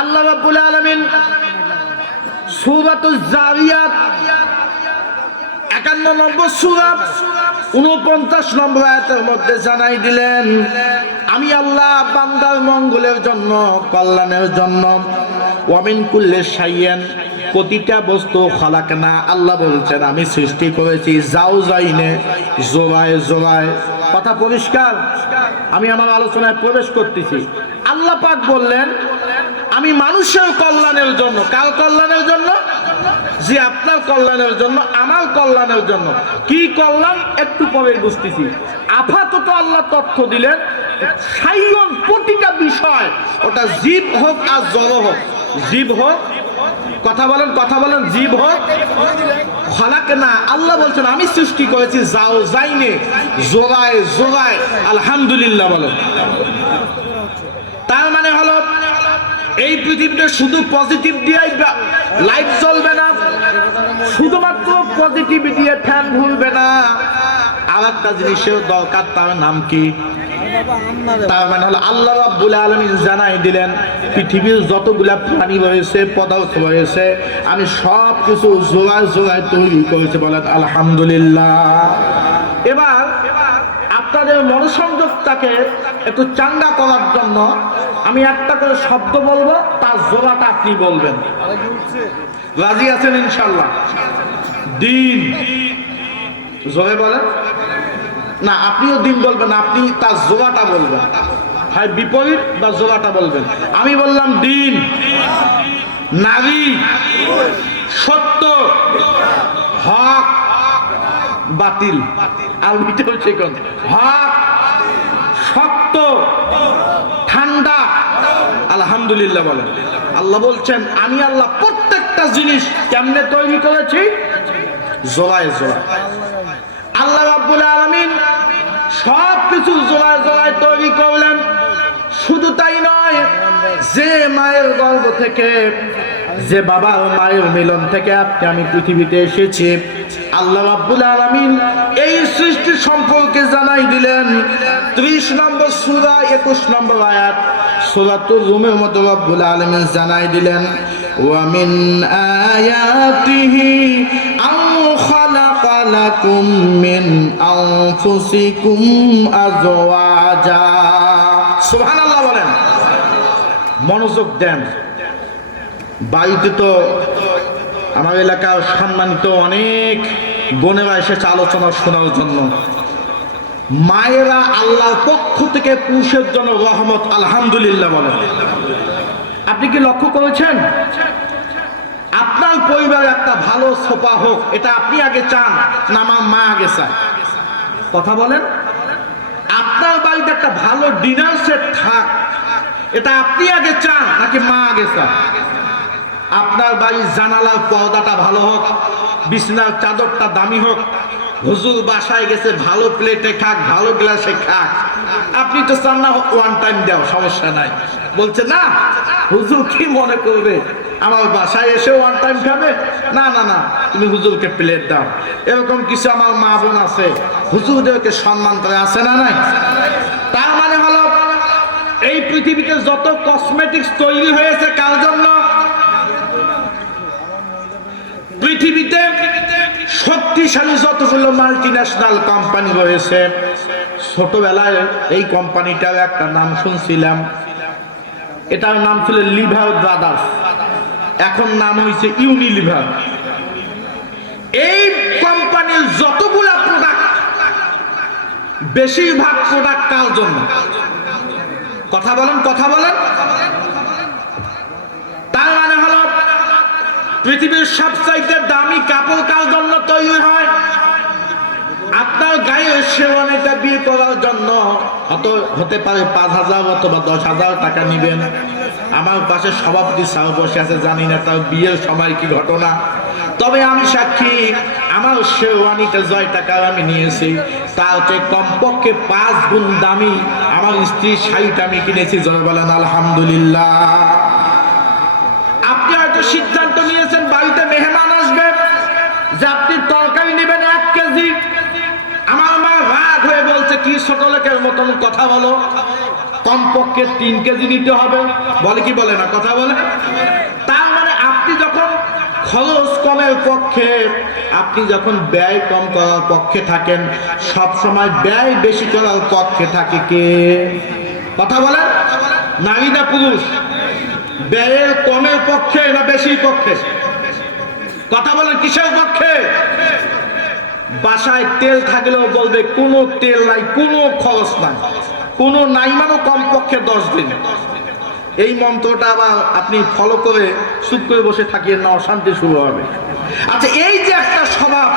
আল্লাহ রাব্বুল আলামিন সূরাতুজ জারিয়াত 51 নম্বর সূরা 49 নম্বর আয়াতের মধ্যে জানাই দিলেন, আমি আল্লাহ বান্দার মঙ্গলের জন্য, কল্যাণের জন্য ওয়া মিন কুল্লি শাইইন, প্রতিটা বস্তু খালাকনা, আল্লাহ বলছেন আমি সৃষ্টি করেছি জাওজাইনে, জোড়ায় জোড়ায়। কথা পরিষ্কার? আমি আমার আলোচনায় প্রবেশ করতেছি। আল্লাহ পাক বললেন আমি মানুষের কল্যাণের জন্য। কার কল্যাণের জন্য? যে আপনার কল্যাণের জন্য, আমার কল্যাণের জন্য। কি কল্যাণ একটু পরে বুঝতেছি। আপাতত আল্লাহ তথ্য দিলেন সাইয়ন, প্রতিটা বিষয়, ওটা জীব হোক আর জড় হোক, জীব হোক, কথা বলেন কথা বলেন, জীব হোক, খালাকনা, আল্লাহ বলছেন আমি সৃষ্টি করেছি জাওজাইনে, জোড়ায় জোড়ায়। আলহামদুলিল্লাহ বলেন। তার মানে হলো এই পৃথিবীতে শুধু পজিটিভ দিয়ে লাইট জ্বলবে না, শুধুমাত্র পজিটিভ দিয়ে ফ্যান ঘুরবে না, আর একটা জিনিসের দরকার। তার নাম কি? তার মানে হলো আল্লাহ রাব্বুল আলামিন জানাই দিলেন পৃথিবীর যতগুলা প্রাণী রয়েছে, পদার্থ রয়েছে, আমি সব কিছু জোড়ায় জোড়ায় তৈরি করেছি। বলেন আলহামদুলিল্লাহ। এবার আপনাদের মনোসংযোগটাকে একটু চাঙ্গা করার জন্য আমি একটা করে শব্দ বলবো, তার জোড়াটা আপনি বলবেন। রাজি আছেন ইনশাল্লাহ? দিন, জোরে বলেন না, আপনিও দিন বলবেন, আপনি তার জোড়াটা বলবেন, হয় বিপরীত বা জোড়াটা বলবেন। আমি বললাম দিন, নারী, সত্য, হক, বাতিল। আর হচ্ছে কোন? হক, সত্য, ঠান্ডা। আলহামদুলিল্লাহ বলেন। আল্লাহ বলছেন আমি আল্লাহ প্রত্যেকটা জিনিস কেমনে তৈরি করেছি? জোড়ায় জোড়ায়। আল্লাহ রাব্বুল আলামিন সব কিছু জোড়ায় জোড়ায় তৈরি করলেন। শুধু তাই নয়, যে মায়ের গর্ভ থেকে, যে বাবা ও মায়ের মিলন থেকে আপনি আমি পৃথিবীতে এসেছি, আল্লাহ রাব্বুল আলামিন এই সৃষ্টি সম্পর্কে জানাই দিলেন 30 নম্বর সূরা 21 নম্বর আয়াত সূরাতুর রুমের মধ্যে রাব্বুল আলামিন জানাই দিলেন ওয়া মিন আয়াতিহি আন খালাকা লাকুম মিন আনফুসিকুম আজওয়াজা। সুবহানাল্লাহ বলেন। মনোযোগ দেন। বাড়িতে তো আমার এলাকার সম্মানিত অনেক বোনেরা এসেছে আলোচনা শোনার জন্য। মায়েরা আল্লাহর পক্ষ থেকে পুরুষের জন্য রহমত। আলহামদুলিল্লাহ বলেন। আপনি কি লক্ষ্য করেছেন আপনার পরিবারে একটা ভালো সোফা হোক, এটা আপনি আগে চান না আমার মা আগে চায়? কথা বলেন। আপনার বাড়িতে একটা ভালো ডিনার সেট থাক, এটা আপনি আগে চান নাকি মা আগে চান? আপনার বাড়ির জানালার পর্দাটা ভালো হোক, বিছনার চাদরটা দামি হোক, হুজুর বাসায় গেছে ভালো প্লেটে খাক, ভালো গ্লাসে খাক, আপনি তো চান না ওয়ান টাইম দাও, সমস্যা নাই। বলছে না, হুজুর কি মনে করবে, আমার বাসায় এসে ওয়ান টাইম খাবে? না না না, তুমি হুজুরকে প্লেট দাও। এরকম কিছু আমার মা বোন আছে, হুজুরদেরকে সম্মান করে, আছে না নাই? তার মানে হলো এই পৃথিবীতে যত কসমেটিক্স তৈরি হয়েছে কার জন্য? পৃথিবীতে শক্তিশালী যতগুলো মাল্টিন্যাশনাল কোম্পানি রয়েছে, ছোটবেলায় এই কোম্পানিটার একটা নাম শুনছিলাম, এটার নাম ছিল লিভার ব্রাদার্স, এখন নাম হয়েছে ইউনিলিভার। এই কোম্পানির যতগুলা প্রোডাক্ট, বেশিরভাগ প্রোডাক্ট কার জন্য? কথা বলেন কথা বলেন। তার মানে হলো পৃথিবীর সবচাইতে দামি কাপড় কার জন্য তৈরি হয়? আপনার গায়ে শেরওয়ানিটা বিয়ে করার জন্য হতে পারে 5,000 অথবা 10,000 টাকা নিবেন। আমার পাশে সভাপতি সাহেব বসে আছে, জানি না তার বিয়ের সময় কি ঘটনা, তবে আমি সাক্ষী, আমার শেরওয়ানিটা জয় টাকা আমি নিয়েছি, তার চেয়ে কমপক্ষে 5 গুণ দামি আমার স্ত্রীর শাড়িটা আমি কিনেছি। জয় বলেন আলহামদুলিল্লাহ। আপনি হয়তো সিদ্ধান্ত নিয়েছেন বাড়িতে মেহমান আসবে, যে আপনি তরকারি নেবেন 1 কেজি। আমার মা রাগ হয়ে বলছে কি ছোট লোকের মতন কথা বলো, কমপক্ষে 3 কেজি নিতে হবে, বলে কি বলে না, কথা বলে। তার মানে আপনি যখন খরচ কমের পক্ষে, আপনি যখন ব্যয় কম করার পক্ষে থাকেন, সব সময় ব্যয় বেশি করার পক্ষে থাকে কে, কথা বলেন, নারী না পুরুষ? ব্যয়ের কমের পক্ষে না বেশির পক্ষে, কথা বলেন, কিসের পক্ষে? বাসায় তেল থাকলেও বলবে কোনো তেল নাই, কোনো খরচ নাই, কোনো নাই, মানে কমপক্ষে 10 দিন। এই মন্ত্রটা আবার আপনি ফলো করে চুপ করে বসে থাকিয়েন না, অশান্তি শুরু হবে। আচ্ছা, এই যে একটা স্বভাব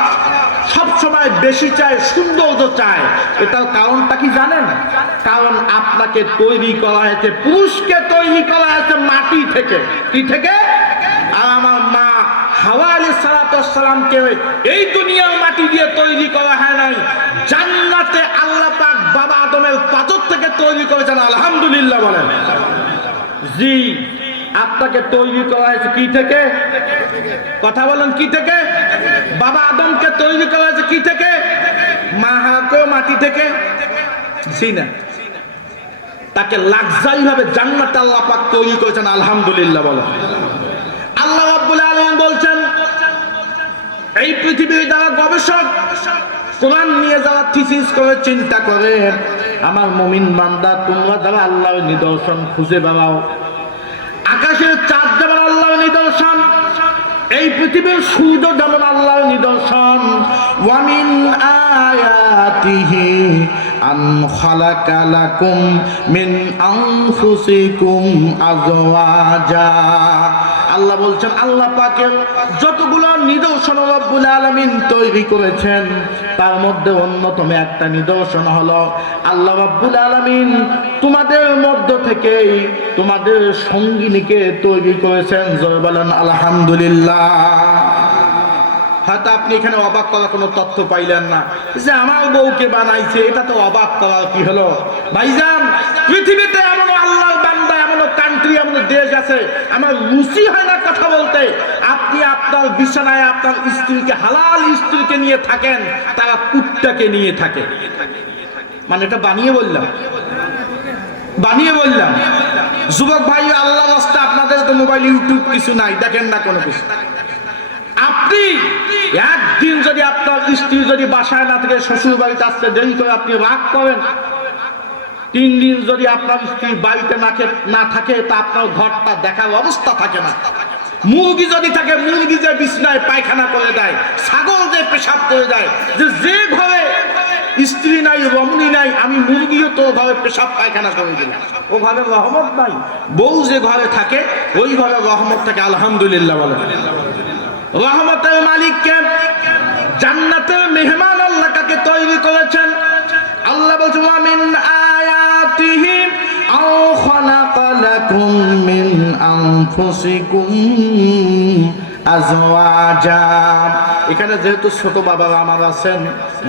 সব সময় বেশি চায়, সৌন্দর্য চায়, এটার কারণটা কি জানেন? কারণ আপনাকে তৈরি করা হয়েছে, পুরুষকে তৈরি করা হয়েছে মাটি থেকে। কি থেকে? আর আমার মা হাওয়া আলাইহিস সালামকে এই দুনিয়ার মাটি দিয়ে তৈরি করা হয় নাই, জান্নাতে আল্লাহ পাক বাবা আদমের পাথর থেকে তৈরি করেছেন। আলহামদুলিল্লাহ বলেন। জি, আপনাকে তৈরি করা হয়েছে কি থেকে? কথা বলেন, কি থেকে? বাবা আদমকে তৈরি করা হয়েছে কি থেকে? মাহাকে মাটি থেকে। জি না, তাকে লাক্সারি ভাবে জান্নাতে আল্লাহ পাক তৈরি করেছেন। আলহামদুলিল্লাহ বলেন। আল্লাহ রাব্বুল আলামিন বলছেন, এই পৃথিবীর যারা গবেষক কোরআন নিয়ে যারা থিসিস করে চিন্তা করে, আমার মুমিন বান্দা, তোমরা যারা আল্লাহর নিদর্শন খুঁজে বেড়াও, আকাশের চাঁদ যেমন আল্লাহর নিদর্শন, এই পৃথিবীর সূর্য যেমন আল্লাহর নিদর্শন, ওয়ামিন আয়াতিহি আন খালাকা লাকুম মিন আনফুসিকুম আজওয়াজা। আল্লাহ বলছেন, আল্লাহ পাকের যতগুলো নিদর্শন রব্বুল আলামিন তৈরি করেছেন, তার মধ্যে অন্যতম একটা নিদর্শন হলো আল্লাহ রব্বুল আলামিন তোমাদের মধ্য থেকেই তোমাদের সঙ্গিনীকে তৈরি করেছেন। জয় বলেন আলহামদুলিল্লাহ। হয়তো আপনি এখানে অবাক করার কোনো তথ্য পাইলেন না যে আমার বউকে বানাইছে, এটা তো অবাক করার কি হলো? ভাইজান, পৃথিবীতে এমন আল্লাহর বান্দা, এমন কান্ট্রি, এমন দেশ আছে, আমার রুচি হয় না কথা বলতে, আপনি আপনার বিছানায় আপনার স্ত্রীকে, হালাল স্ত্রীকে নিয়ে থাকেন, তারা কুত্তাকে নিয়ে থাকে। মানে এটা বানিয়ে বললাম, বানিয়ে বললাম। যুবক ভাই, আল্লাহর রাস্তায় আপনাদের তো মোবাইল, ইউটিউব কিছু নাই, দেখেন না কোনো কিছু। আপনি একদিন যদি আপনার স্ত্রী যদি বাসায় না থেকে শ্বশুর বাড়িতে আসতে দেরি করে আপনি রাগ করেন, 3 দিন যদি আপনার স্ত্রী বাড়িতে না থাকে, তা আপনার ঘরটা দেখার অবস্থা থাকে না। মুরগি যদি থাকে, মুরগি যে বিছনায় পায়খানা করে দেয়, ছাগল যে পেশাব করে দেয়, যে ঘরে স্ত্রী নাই, রমণী নাই, আমি মুরগিও তো ঘরে পেশাব পায়খানা করে দিলাম, ও ঘরে রহমত নাই। বউ যে ঘরে থাকে, ওই ঘরে রহমত থাকে। আলহামদুলিল্লাহ বলেন। রহমতের মালিককে, জান্নাতের মেহমান আল্লাহ কাকে তৈরি করেছেন? আল্লাহ বলছেন, ওয়া মিন আয়াতিহি আও খালাকা লাকুম মিন আনফুসিকুম আজওয়াজা। এখানে যেহেতু ছোট বাবারা আমার আছেন,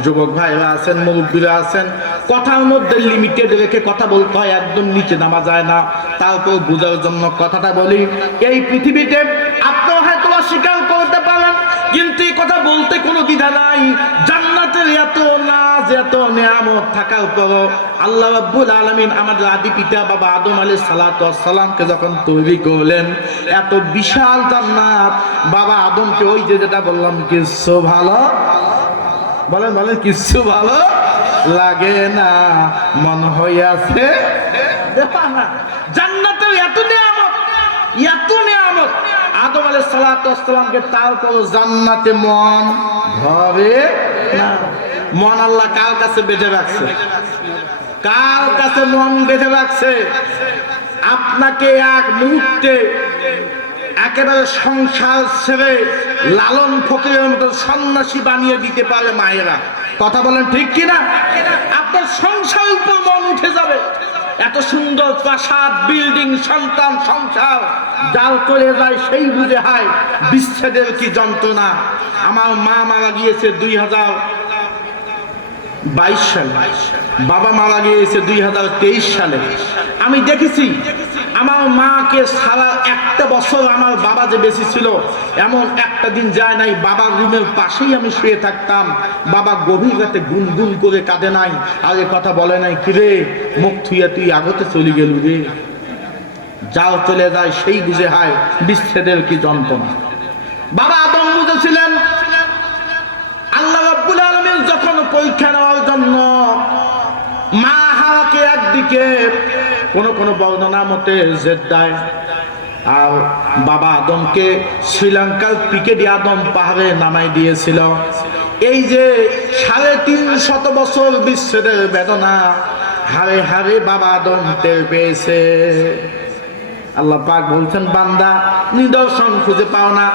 যুবক ভাইরা আছেন, মুরব্বীরা আছেন, কথার মধ্যে লিমিটেড রেখে কথা বলতে হয়, একদম নিচে নামা যায় না। তারপর বোঝার জন্য কথাটা বলি, এই পৃথিবীতে আপনারা হয়তো অস্বীকার করতে পারেন, কিন্তু এই কথা বলতে কোনো দ্বিধা নাই। জান্নাতের এত নাজ, এত নিয়ামত থাকার পরও আল্লাহ রাব্বুল আলামিন আমাদের আদি পিতা বাবা আদম আলাইহিস সালাতু ওয়াস সালামকে যখন তৈরি করলেন, এত বিশাল জান্নাত, বাবা আদমকে ওই যে যেটা বললাম, কিছু ভালো বলেন, বলেন, কিছু ভালো লাগে না, মন হইয়াছে জান্নাতের এত নিয়ামত, এত নিয়ামত। আদম আলাইহিস সালাতু ওয়াস সালামকে তারপর জান্নাতে মন ধরে না। মন আল্লাহ কার কাছে বেঁধে রাখছে? কার কাছে মন বেঁধে রাখছে? আপনাকে এক মুহূর্তে একেবারে সংসার ছেড়ে লালন ফকিরের মতো সন্ন্যাসী বানিয়ে দিতে পারে মায়েরা। কথা বলেন ঠিক কিনা? আপনার সংসার উপর মন উঠে যাবে। এত সুন্দর প্রাসাদ, বিল্ডিং, সন্তান, সংসার, যার চলে যায় সেই বুঝে হয় বিচ্ছেদের কি যন্ত্রণা। আমার মা মারা গিয়েছে 2022 সালে, বাবা মারা গিয়েছে 2023 সালে। আমি দেখেছি আমার মাকে সারা একটা বছর আমার বাবা যে বেশি ছিল, এমন একটা দিন যায় নাই বাবার রুমের পাশেই আমি শুয়ে থাকতাম, বাবা গভীর রাতে গুনগুন করে কাঁদে নাই, আর এ কথা বলে নাই, কিরে মুখ থুইয়া তুই আগতে চলে গেল রে, যাও চলে যায়, সেই বুঝে হায় বিচ্ছেদের কি যন্ত্রণা। বাবা আদম বুঝেছিলেন আল্লাহ রাব্বুল আলামিন যখন পরীক্ষা নেওয়ার জন্য মা হাওয়াকে একদিকে কোন বর্ণনা মতে জেদ্দায় আর বাবা আদমকে শ্রীলঙ্কার পিকেডি আদম পাহাড়ে নামাই দিয়েছিল। এই যে 350 বছর বিচ্ছেদের বেদনা হারে হারে বাবা আদম টের পেয়েছে। আল্লাহ পাক বলছেন, বান্দা নিদর্শন খুঁজে পাও না,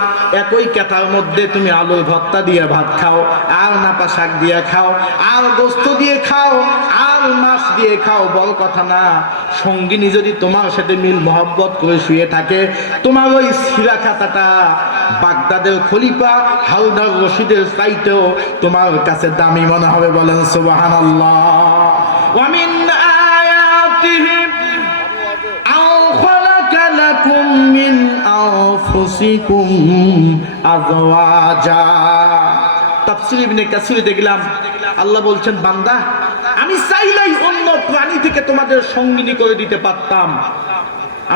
একই কেতার মধ্যে তুমি আলুর ভর্তা দিয়ে ভাত খাও, আর নাপা শাক দিয়ে খাও, আর গোস্ত দিয়ে খাও, আর মাছ দিয়ে খাও, বড় কথা না। সঙ্গিনী যদি তোমার সাথে মিল মহব্বত করে শুয়ে থাকে, তোমার ওই সিরা খাতাটা বাগদাদের খলিফা হালদার রশিদের চাইতেও তোমার কাছে দামি মনে হবে। বলেন সুবহানাল্লাহ। ওয়া মিন আয়াতিহি লাকুম মিন আনফুসিকুম আযওয়াজা। তাফসীর ইবনে কাসিরে দেখলাম আল্লাহ বলছেন, বান্দা আমি চাইলেই অন্য প্রাণী থেকে তোমাদের সঙ্গিনী করে দিতে পারতাম।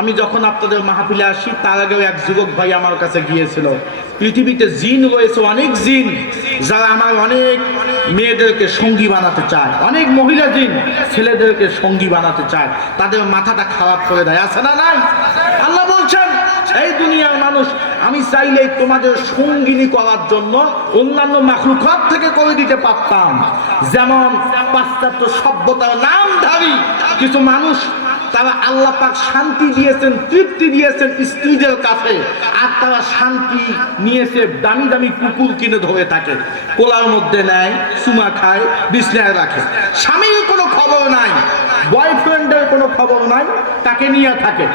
আমি যখন আপনাদের মাহফিলে আসি তার আগেও এক যুবক ভাই আমার কাছে গিয়েছিল, পৃথিবীতে জিন রয়েছে, অনেক জিন যারা আমার অনেক মেয়েদেরকে সঙ্গী বানাতে চায়, অনেক মহিলা জিন ছেলেদেরকে সঙ্গী বানাতে চায়, তাদের মাথাটা খারাপ করে দেয়, আছে না নাই? আল্লাহ বলছেন, এই দুনিয়ার মানুষ আমি চাইলেই তোমাদের সঙ্গিনী করার জন্য অন্যান্য মাখলুকাত থেকে করে দিতে পারতাম। যেমন পাশ্চাত্য সভ্যতার নামধারী কিছু মানুষ, তারা আল্লাহ পাক শান্তি দিয়েছেন, তৃপ্তি দিয়েছেন স্ত্রীদের কাছে, আর তারা শান্তি নিয়েছে দামি দামি কুকুর কিনে ধরে থাকে, কোলার মধ্যে নেয়, চুমা খায়, বিছনায় রাখে, স্বামীর কোনো খবর নাই, বয়ফ্রেন্ডের কোনো খবর নাই, তাকে নিয়ে থাকে।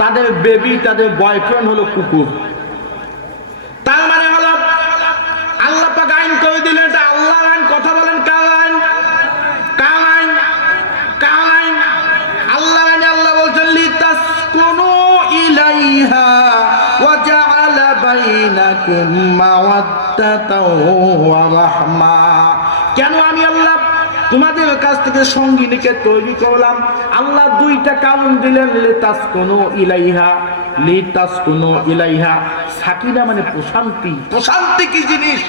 তাদের বেবি, তাদের বয়ফ্রেন্ড হলো কুকুর। তার মানে হলো আল্লাহ পাক আইন করে দিলেন, এটা আল্লাহর আইন। কথা বলেন, কার আইন? কার আইন? কার আইন? আল্লাহ আইন। আল্লাহ বলছেন, লিতাসকুনু ইলাইহা ওয়া জাআলা বাইনাকুম মাওয়াদ্দাতাও ওয়া রাহমা। কেন আমি আল্লাহ তোমাদের কাছ থেকে সঙ্গিনীকে তৈরি করলাম? আল্লাহ দুইটা কারণ দিলেন, লিতাসকুনু ইলাইহা, লিতাসকুনু ইলাইহা। সাকিনা মানে প্রশান্তি। প্রশান্তি কি জিনিস?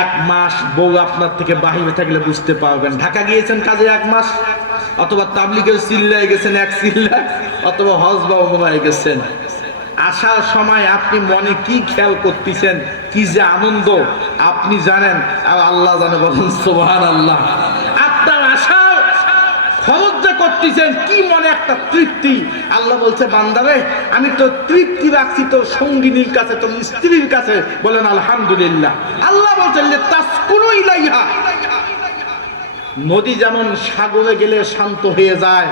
1 মাস বউ আপনার থেকে বাহিরে থাকলে বুঝতে পারবেন। ঢাকা গিয়েছেন কাজে 1 মাস, অথবা তাবলিগের চিল্লায় গেছেন 1 চিল্লা, অথবা হজ বা ওমরায় গেছেন, আসার সময় আপনি মনে কি খেয়াল করতেছেন, কি যে আনন্দ আপনি জানেন আর আল্লাহ জানে। বলেন সুবহানাল্লাহ। আপনার আশার খরচ যে করতেছেন, কি মনে একটা তৃপ্তি। আল্লাহ বলছে, বান্দারে আমি তো তৃপ্তি রাখছি তোর সঙ্গিনীর কাছে, তোর স্ত্রীর কাছে। বলেন আলহামদুলিল্লাহ। আল্লাহ বলছেন, তাসকুনু ইলাইহা। নদী যেমন সাগরে গেলে শান্ত হয়ে যায়,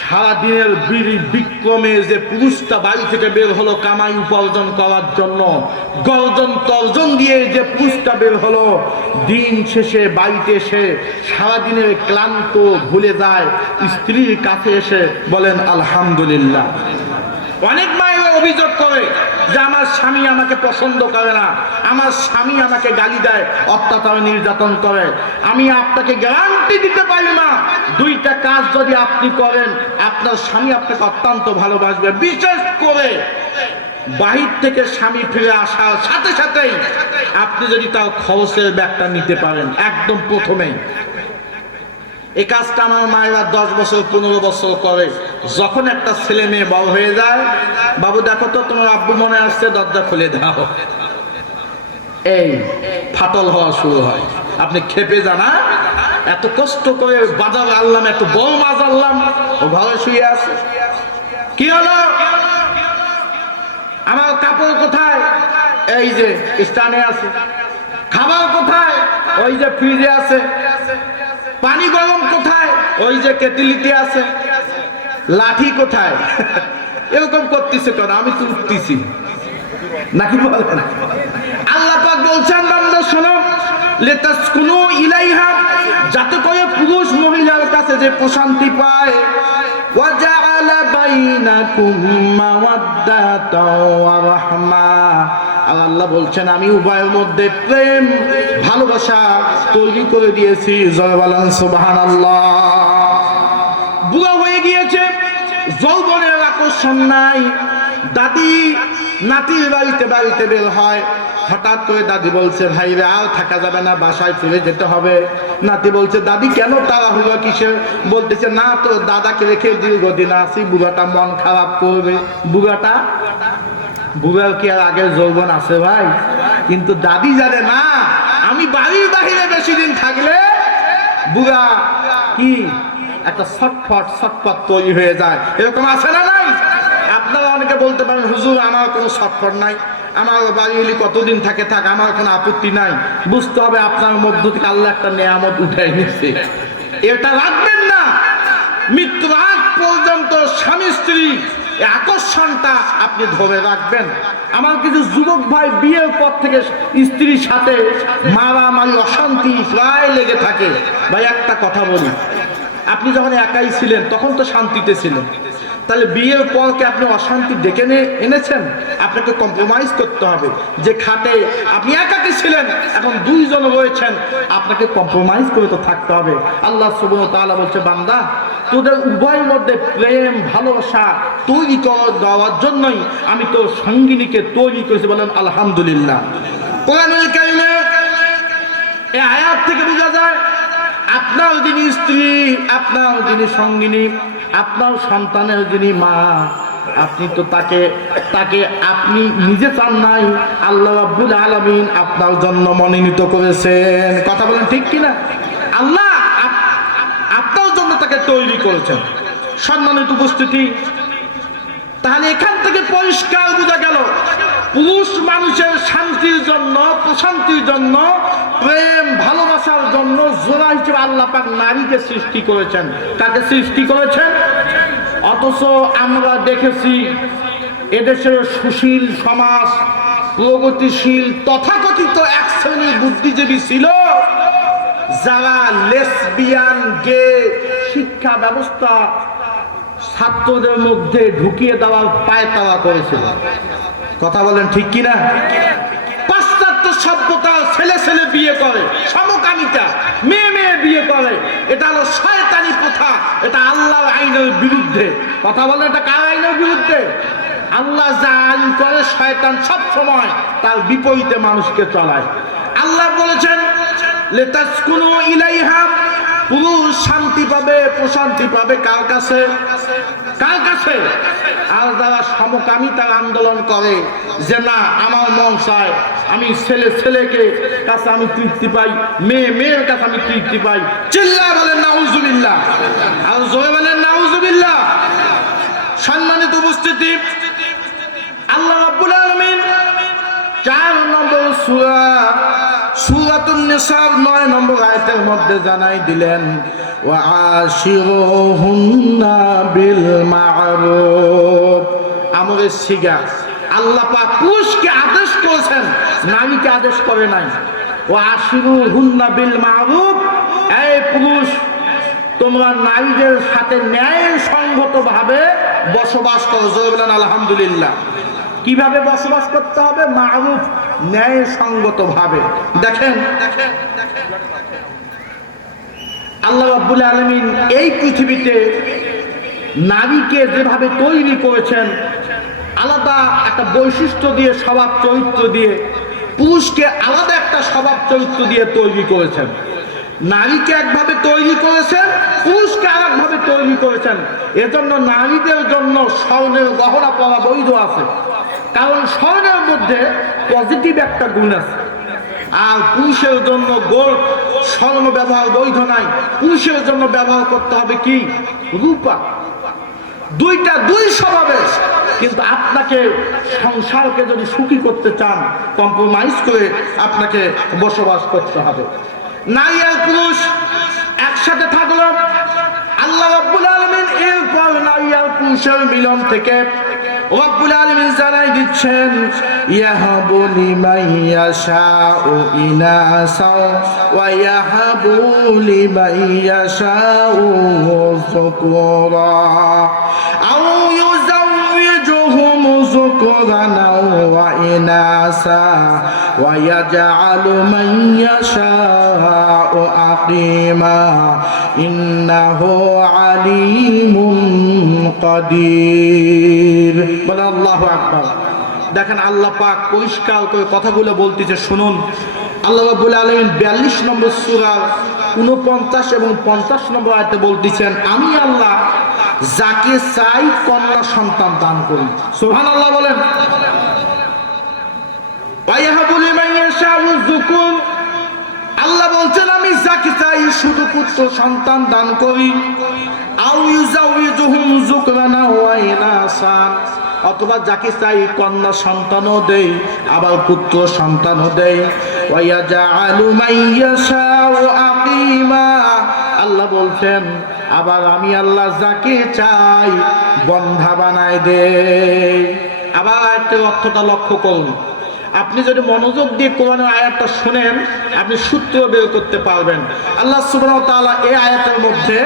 সারাদিনের বিক্রমে যে পুরুষটা বাড়ি থেকে বের হলো কামাই উপার্জন করার জন্য, গর্জন তর্জন দিয়ে যে পুরুষটা বের হলো, দিন শেষে বাড়িতে এসে সারাদিনের ক্লান্ত ভুলে যায়, স্ত্রীর কাছে এসে বলেন আলহামদুলিল্লাহ। অনেক মায়েরা অভিযোগ করে যে আমার স্বামী আমাকে পছন্দ করে না, আমার স্বামী আমাকে গালি দেয়, অত্যাচার নির্যাতন করে। আমি আপনাকে গ্যারান্টি দিতে পারি না, 2টা কাজ যদি আপনি করেন, আপনার স্বামী আপনাকে অত্যন্ত ভালোবাসবে। বিশেষ করে বাহির থেকে স্বামী ফিরে আসার সাথে সাথেই আপনি যদি তার খরচের ব্যাগটা নিতে পারেন, একদম প্রথমেই। এই কাজটা আমার মায়েরা 10 বছর 15 বছর করে। যখন একটা ছেলে মেয়ে বড় হয়ে যায়, বাবু দেখো তো তোমার আব্বু মনে আসছে, দরজা খুলে দাও, এই ফাটল হওয়া শুরু হয়। আপনি খেপে জানা, এত কষ্ট করে বাজার আনলাম, এত বড় মাছ আনলাম, ও ঘরে শুয়ে আছে, কি হলো? আমার কাপড় কোথায়? এই যে স্থানে আছে। খাবার কোথায়? ওই যে ফ্রিজে আছে। পানি গরম কোথায়? ওই যে কেটলিতে আছে। লাঠি কোথায়? এরকম করতেছে কেন? আমি তো উঠতেছি নাকি বলেন? আল্লাহ পাক বলছেন, বান্দা শোনো, লিতাসকুনু ইলাইহা, যাতে করে পুরুষ মহিলার কাছে যে প্রশান্তি পায়, ওয়া জাআলা বাইনা বাইনাকুম মাওয়াদ্দাতাও ওয়া রাহমা। আর আল্লাহ বলছেন আমি উভয়ের মধ্যে প্রেম ভালোবাসা তৈরি করে দিয়েছি। জয় বলেন সুবহানাল্লাহ। বুড়া হয়ে গিয়েছে, যৌবনের আকর্ষণ নাই। দাদি নাতির বাড়িতে বাড়িতে বের হয়, হঠাৎ করে দাদি বলছে ভাই রে আর থাকা যাবে না, বাসায় ফিরে যেতে হবে। নাতি বলছে দাদি কেন তাড়াহুড়ো কিসের? বলতেছে না তো দাদাকে রেখে দীর্ঘদিন আসি, বুড়াটা মন খারাপ করবে। বুড়ার কি আর আগের যৌবন আছে ভাই? কিন্তু দাদি জানে না আমি বাড়ির বাহিরে বেশি দিন থাকলে বুড়া কি একটা ছটফট তৈরি হয়ে যায়। এরকম আছে না নাই? আপনারা অনেকে বলতে পারেন হুজুর আমার কোনো ছটফট নাই, আমার বাড়ি হলে কতদিন থাকে থাক, আমার কোনো আপত্তি নাই। বুঝতে হবে আপনার মধ্য থেকে আল্লাহ একটা নেয়ামত উঠাই নিচ্ছে। এটা রাখবেন না, মৃত্যুর আগ পর্যন্ত স্বামী স্ত্রী আকর্ষণটা আপনি ধরে রাখবেন। আমার কিছু যুবক ভাই বিয়ের পর থেকে স্ত্রীর সাথে মারামারি অশান্তি প্রায় লেগে থাকে। ভাই একটা কথা বলি, আপনি যখন একাই ছিলেন তখন তো শান্তিতে ছিলেন, তাহলে বিয়ের পরকে আপনি অশান্তি ডেকে এনেছেন? আপনাকে কম্প্রোমাইজ করতে হবে। যে খাটে আপনি একাকি ছিলেন এখন দুইজন রয়েছেন, আপনাকে কম্প্রোমাইজ করে তো থাকতে হবে। আল্লাহ সুবহানাহু ওয়া তাআলা বলছে বান্দা তোদের উভয়ের মধ্যে প্রেম ভালোবাসা তৈরি করে দেওয়ার জন্যই আমি তো সঙ্গিনীকে তৈরি করেছি। বলেন আলহামদুলিল্লাহ। কোরআনুল কারীমে এই আয়াত থেকে বোঝা যায় আপনার যিনি স্ত্রী, আপনার যিনি সঙ্গিনী, আপনার সন্তানের যিনি মা, আপনি তো তাকে আপনি নিজে চান নাই, আল্লাহ রাব্বুল আলামিন আপনার জন্য মনোনীত করেছেন। কথা বলেন ঠিক কিনা? আল্লাহ আপনার জন্য তাকে তৈরি করেছেন। সম্মানিত উপস্থিতি, তাহলে এখান থেকে পরিষ্কার বোঝা গেল পুরুষ মানুষের শান্তির জন্য, প্রশান্তির জন্য, প্রেম ভালোবাসার জন্য জোড়া হিসেবে আল্লাহ পাক নারীকে সৃষ্টি করেছেন। কাকে সৃষ্টি করেছেন? অথচ আমরা দেখেছি এদেশের সুশীল সমাজ, প্রগতিশীল তথাকথিত এক শ্রেণীর বুদ্ধিজীবী ছিল যারা লেসবিয়ান গে শিক্ষা ব্যবস্থা ছাত্রদের মধ্যে ঢুকিয়ে দেওয়ার পায়তারা করেছিল। কথা বলেন ঠিক কিনা? পাশ্চাত্য সভ্যতা ছেলে ছেলে বিয়ে করে, সমকামিতা মেয়ে মেয়ে বিয়ে করে, এটা হলো শয়তানি প্রথা, এটা আল্লাহর আইনের বিরুদ্ধে। কথা বলেন এটা কার আইনের বিরুদ্ধে? আল্লাহ যা আইন করে শয়তান সব সময় তার বিপরীতে মানুষকে চলায়। আল্লাহ বলেছেন লিতাসকুনু ইলাইহা, পুরুষ শান্তি পাবে প্রশান্তি পাবে কার কাছে? কার কাছে? আর যারা সমকামিতার আন্দোলন করে যে না আমার মন চায় আমি ছেলেকে কাছে আমি তৃপ্তি পাই, মেয়ের কাছে আমি তৃপ্তি পাই, চিল্লায় বলেন নাউজুবিল্লাহ, আর জোরে বলেন নাউজুবিল্লাহ। সম্মানিত উপস্থিতি, আল্লাহ রাব্বুল আলামিন 4 নম্বর সূরাতুন নিসার 9 নম্বর আয়াতের মধ্যে জানাই দিলেন ওয়া আশিরুহুন্না বিল মা'রুফ। আমরের সিগা আল্লাহ পাক পুরুষকে আদেশ করেছেন, নারীকে আদেশ করে নাই। ওয়া আশিরুহুন্না বিল মা'রুফ, এই পুরুষ তোমরা নারীদের সাথে ন্যায়সঙ্গতভাবে বসবাস করো। জোরে বলেন আলহামদুলিল্লাহ। কিভাবে বসবাস করতে হবে? মা'রুফ, ন্যায়সঙ্গতভাবে। দেখেন আল্লাহ রাব্বুল আলামিন এই পৃথিবীতে নারীকে যেভাবে তৈরি করেছেন, আলাদা একটা বৈশিষ্ট্য দিয়ে, স্বভাব চরিত্র দিয়ে, পুরুষকে আলাদা একটা স্বভাব চরিত্র দিয়ে তৈরি করেছেন। নারীকে একভাবে তৈরি করেছেন, পুরুষকে আরেকভাবে তৈরি করেছেন। এজন্য নারীদের জন্য স্বর্ণের গহনা পরা বৈধ আছে, কারণ স্বর্ণের মধ্যে পজিটিভ একটা গুণ আছে। আর পুরুষের জন্য গোল্ড স্বর্ণ ব্যবহার বৈধ নাই, পুরুষের জন্য ব্যবহার করতে হবে কি? রূপা। দুই স্বভাবের। কিন্তু আপনাকে সংসারকে যদি সুখী করতে চান, কম্প্রোমাইজ করে আপনাকে বসবাস করতে হবে। নারী আর পুরুষ একসাথে থাকলো, আল্লাহ রাব্বুল আলামিন এরপর নারী আর পুরুষের মিলন থেকে রব্বুল আলামিন জানাই দিচ্ছেন ইয়াহাবু লিমান ইয়াশাউ ইনাসা ওয়া ইয়াহাবু লিমান ইয়াশাউ যুকুরা আও যুকরানা ওয়া ইনাসা ওয়া ইয়াজআলু মান ইয়াশাউ আকিমা ইন্নাহু আলিমুন কাদির। বলে আল্লাহু আকবার। দেখেন আল্লাহ পাক পরিষ্কার করে কথাগুলো বলতেছে, শুনুন। আল্লাহ রাব্বুল আলামিন 42 নম্বর সূরা 49 এবং 50 নম্বর আয়াতে বলতেছেন, আমি আল্লাহ যাকে চাই কন্যা সন্তান দান করি। সুবহানাল্লাহ বলেন। ওয়ায়াহাবু লিমান ইয়াশাউ যুকুর, আল্লাহ বলছেন আমি যাকে চাই শুধু পুত্র সন্তান দান করি। আও ইউজাউযুহুম যুকরানা ওয়া ইনাসা, অথবা যাকে চাই কন্যা সন্তানও দেই আবার পুত্র সন্তানও দেই। ওয়া ইয়াজআলু মান ইয়াশাউ আকিমা, আল্লাহ বলছেন আবার আমি আল্লাহ যাকে চাই বন্ধা বানায় দেই। আবার আয়াতের অর্থটা লক্ষ্য করুন। আপনি যদি মনোযোগ দিয়ে কোরআনের আয়াতটা শুনেন আপনি সূত্র বের করতে পারবেন। আল্লাহ সুবহানাহু ওয়া তাআলা এই আয়াতের মধ্যে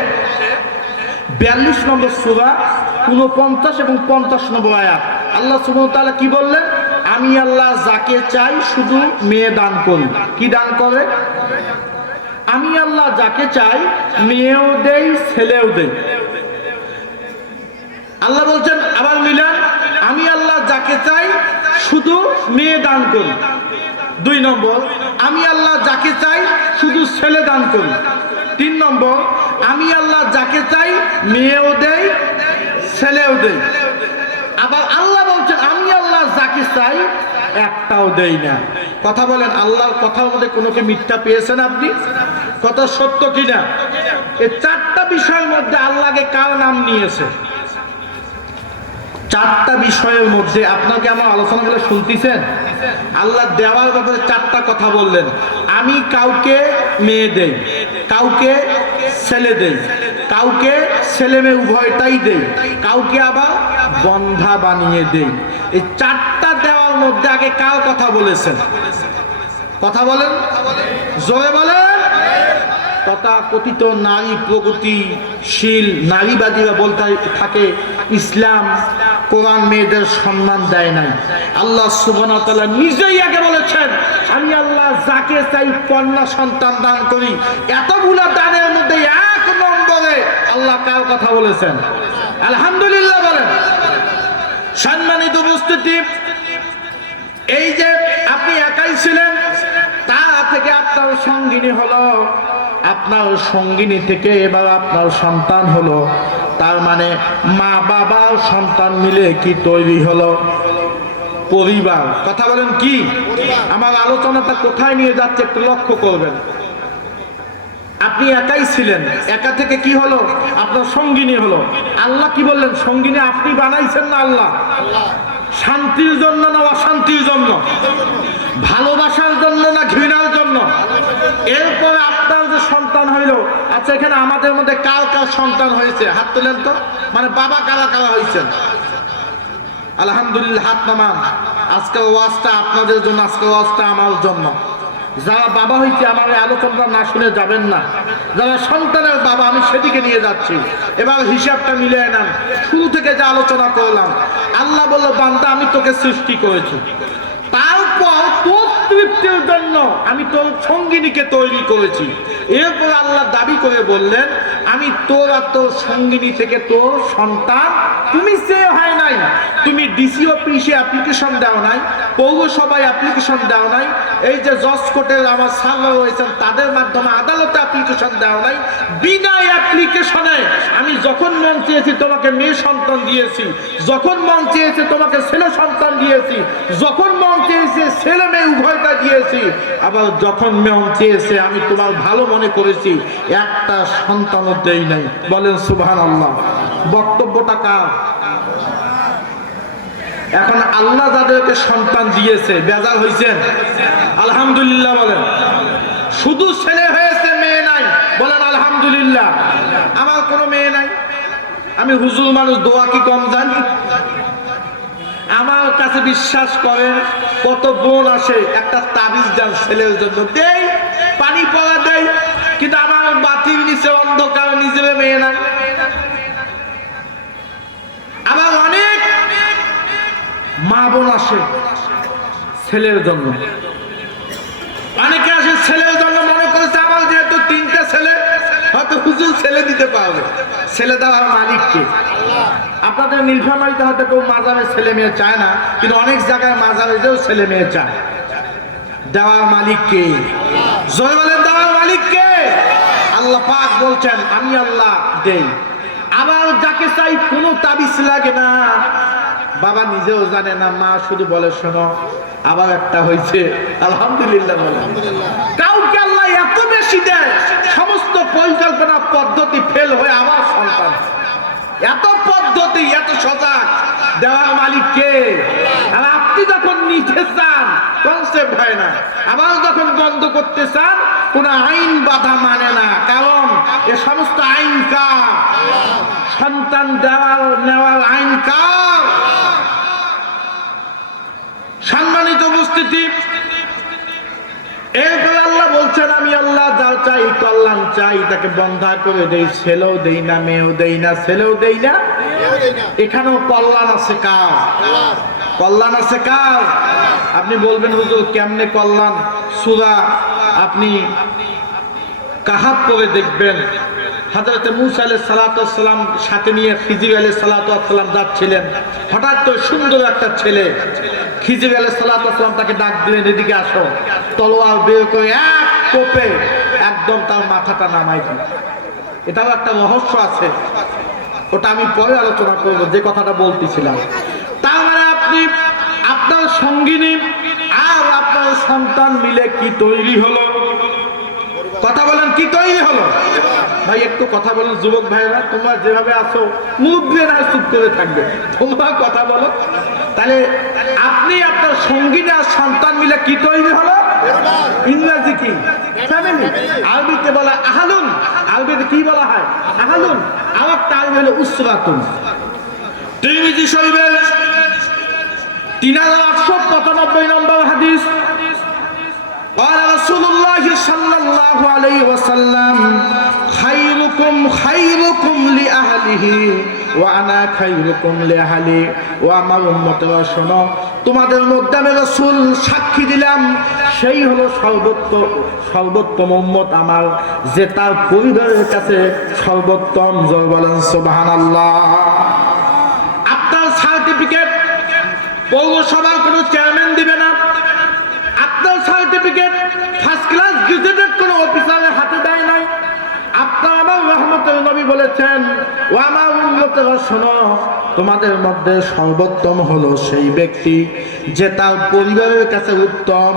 42 নম্বর সূরা 49 এবং 50 নম্বর আয়াত আল্লাহ সুবহানাহু ওয়া তাআলা কি বললেন? আমি আল্লাহ যাকে চাই শুধু মেয়ে দান করি। কি দান করে? আমি আল্লাহ যাকে চাই মেয়েও দেই ছেলেও দেই। আল্লাহ বলছেন আবার মিলান, আমি আল্লাহ যাকে চাই শুধু মেয়ে দান করি। 2 নম্বর, আমি আল্লাহ যাকে চাই শুধু ছেলে দান করি। 3 নম্বর, আমি আল্লাহ যাকে চাই মেয়েও দেই ছেলেও দেই। আবার আল্লাহ বলছেন আমি আল্লাহ যাকে চাই একটাও দেই না। কথা বলেন, আল্লাহর কথার মধ্যে কোনো কি মিথ্যা পেয়েছেন আপনি? কথা সত্য কিনা? এই 4টা বিষয়ের মধ্যে আল্লাহকে কার নাম নিয়েছে? 4টা বিষয়ের মধ্যে আপনাকে আমার আলোচনাগুলো শুনতেছেন? আল্লাহ দেওয়ার ব্যাপারে 4টা কথা বললেন। আমি কাউকে মেয়ে দেই, কাউকে ছেলে দেই, কাউকে ছেলে মেয়ে উভয়টাই দেই, কাউকে আবার বন্ধা বানিয়ে দেই। এই 4টা দেওয়ার মধ্যে আগে কার কথা বলেছেন? কথা বলেন, জোরে বলেন। তথাকথিত নারী প্রগতিশীল নারীবাদীরা বলতে থাকে ইসলাম কোরআন মেয়েদের সম্মান দেয় নাই। আল্লাহ সুবহানাহু ওয়া তাআলা নিজেই আগে বলেছেন আমি আল্লাহ যাকে চাই কন্যা সন্তান দান করি। এতগুলা দানের মধ্যে 1 নম্বরে আল্লাহ কার কথা বলেছেন? আলহামদুলিল্লাহ বলেন। সম্মানিত উপস্থিতি, এই যে আপনি একাই ছিলেন, তা থেকে আপনার সঙ্গিনী হলো, আপনার সঙ্গিনী থেকে এবার আপনার সন্তান হলো। তার মানে মা বাবা সন্তান মিলে কি তৈরি হলো? পরিবার। কথা বলেন কি? আমার আলোচনাটা কোথায় নিয়ে যাচ্ছে একটু লক্ষ্য করবেন। আপনি একাই ছিলেন, একা থেকে কি হলো? আপনার সঙ্গিনী হলো। আল্লাহ কি বললেন? সঙ্গিনী আপনি বানাইছেন না আল্লাহ? শান্তির জন্য না অশান্তির জন্য? ভালোবাসার জন্য না ঘৃণার জন্য? এরপরে আপনার যে সন্তান হইল, আচ্ছা এখানে আমাদের মধ্যে কার কার সন্তান হয়েছে হাত তোলেন তো, মানে বাবা কারা কারা হয়েছেন? আলহামদুলিল্লাহ হাত নামান। আজকের ওয়াজটা আপনাদের জন্য, আজকের ওয়াজটা আমার জন্য। যারা বাবা হয়েছে আমার এই আলোচনাটা না শুনে যাবেন না। যারা সন্তানের বাবা আমি সেদিকে নিয়ে যাচ্ছি। এবার হিসাবটা মিলিয়ে নেন। শুরু থেকে যে আলোচনা করলাম, আল্লাহ বলল বান্দা আমি তোকে সৃষ্টি করেছি, তারপর তোর তৃপ্তির জন্য আমি তোর সঙ্গিনীকে তৈরি করেছি। এরপর আল্লাহ দাবি করে বললেন আমি তোর আর তোর সঙ্গিনী থেকে তোর সন্তান তুমি চেয়ে হয় নাই। তুমি ডিসি অফিসে অ্যাপ্লিকেশন দাও নাই, পৌরসভায় অ্যাপ্লিকেশন দাও নাই, এই যে জজ কোর্টের আমার সার্ভার রয়েছেন তাদের মাধ্যমে আদালতে অ্যাপ্লিকেশন দেওয়া নাই। বিনা অ্যাপ্লিকেশনে আমি যখন মন চেয়েছি তোমাকে মেয়ে সন্তান দিয়েছি, যখন মন চেয়েছে তোমাকে ছেলে সন্তান দিয়েছি, যখন মন চেয়েছে ছেলে মেয়ে উভয়টা দিয়েছি, আবার যখন মন চেয়েছে আমি তোমার ভালো মনে করেছি একটা সন্তানও দেই নাই। বলেন সুবহানাল্লাহ। বক্তব্যটা কার? এখন আল্লাহ যাদেরকে সন্তান দিয়েছে বেজার হয়েছেন? আলহামদুলিল্লাহ বলেন। শুধু ছেলে হয়েছে মেয়ে নাই, বলেন আলহামদুলিল্লাহ। আমার কোনো মেয়ে নাই, আমি হুজুর মানুষ, দোয়া কি কম জানি? আমার কাছে বিশ্বাস করেন কত বোন আসে একটা তাবিজ দেন ছেলের জন্য, দেই পানি পড়া দেই, কিন্তু আমার বাতির নিচে অন্ধকার, নিজের মেয়ে নাই। আবার অনেক মা বোন আসে ছেলের জন্য, অনেকে আসে ছেলের জন্য, মনে করছে আমার যেহেতু 3টা ছেলে হয়তো হুজুর ছেলে দিতে পারবে। ছেলে দেওয়ার মালিককে? আপনাদের নীলফামারীতে হয়তো কেউ মাজারে ছেলে মেয়ে চায় না, কিন্তু অনেক জায়গায় মাজারে যেও ছেলে মেয়ে চায়। দেওয়ার মালিককে? জয় বলেন, দেওয়ার মালিককে? আল্লাহ পাক বলছেন আমি আল্লাহ দেই। আবার যাকে চাই কোনো তাবিজ লাগে না, বাবা নিজেও জানে না, মা শুধু বলে শোনো। আবার একটা হয়েছে, আলহামদুলিল্লাহ বলেন। কাউকে আল্লাহ এত বেশি দেয়, সমস্ত পরিকল্পনা পদ্ধতি ফেল হয়ে আবার সন্তান। এত পদ্ধতি, এত সজাগ। দেওয়ার মালিক কে? আর আপনি যখন নিতে চান কনসেপ্ট হয় না, আবার যখন বন্ধ করতে চান কোন আইন বাধা মানে না, কারণ এ সমস্ত আইন কার? সন্তান দেওয়ার নেওয়ার আইন কার? সম্মানিত উপস্থিতি, এরপর আল্লাহ বলছেন আমি আল্লাহ যার চাই কল্যাণ চাই তাকে বন্ধা করে দেই, ছেলেও দেই না, মেয়েও দেই না, ছেলেও দেই না। এখানেও কল্যাণ আছে কার? কল্যাণ আছে কার? আপনি বলবেন হুজুর কেমনে কল্যাণ? সূরা আপনি কাহাফ পড়ে দেখবেন, হযরত মূসা আলাইহিস সালাতু ওয়াস সালাম সাথে নিয়ে খিজির আলাইহিস সালাতু ওয়াস সালাম যাচ্ছিলেন। হঠাৎ তো সুন্দর একটা ছেলে, খিজির আলাইহিস সালাতু ওয়াস সালাম তাকে ডাক দিলেন এদিকে আসো। তলোয়ার বের করে এক কোপে একদম তার মাথাটা নামাই দিল। এটাও একটা রহস্য আছে, ওটা আমি পরে আলোচনা করব, যে কথাটা বলতেছিলাম। তার মানে আপনি আপনার সঙ্গিনী আর আপনার সন্তান মিলে কি তৈরি হলো? কথা বলেন, কি তৈরি হলো? ভাই একটু কথা বলেন যুবক ভাইরা, তোমরা যেভাবে আছো মুখ দিয়ে না চুপ করে থাকবে, তোমরা কথা বলো। তাহলে আপনি আপনার সঙ্গিনী আর সন্তান মিলে কি তৈরি হলো? ইংরেজি কি? ফ্যামিলি। আরবিতে বলা আহলুন। আরবিতে কি বলা হয়? আহলুন। আর একটা আরবি হলো উসরাতুন। তিরমিজি শরীফের 3895 নম্বর হাদিস, قال رسول الله صلى الله عليه وسلم خيركم خيركم لأهله وأنا خيركم لأهلي। ও আমার উম্মতেরা শোনো, তোমাদের মধ্যে আমি রাসূল সাক্ষী দিলাম, সেই হলো সর্বোত্তম উম্মত আমার, যে তার পরিবারের কাছে সর্বোত্তম। জয় বলেন সুবহানাল্লাহ। আপনার সার্টিফিকেট পৌরসভার কোনো চেয়ারম্যান দিবে না, আপনার সার্টিফিকেট ফার্স্ট ক্লাস গেজেটেড কোন অফিসারের হাতে দেয় নাই। আপনার আমার রহমতের নবী বলেছেন ও আমার উম্মতেরা শোনো, তোমাদের মধ্যে সর্বোত্তম হলো সেই ব্যক্তি যে তার পরিবারের কাছে উত্তম।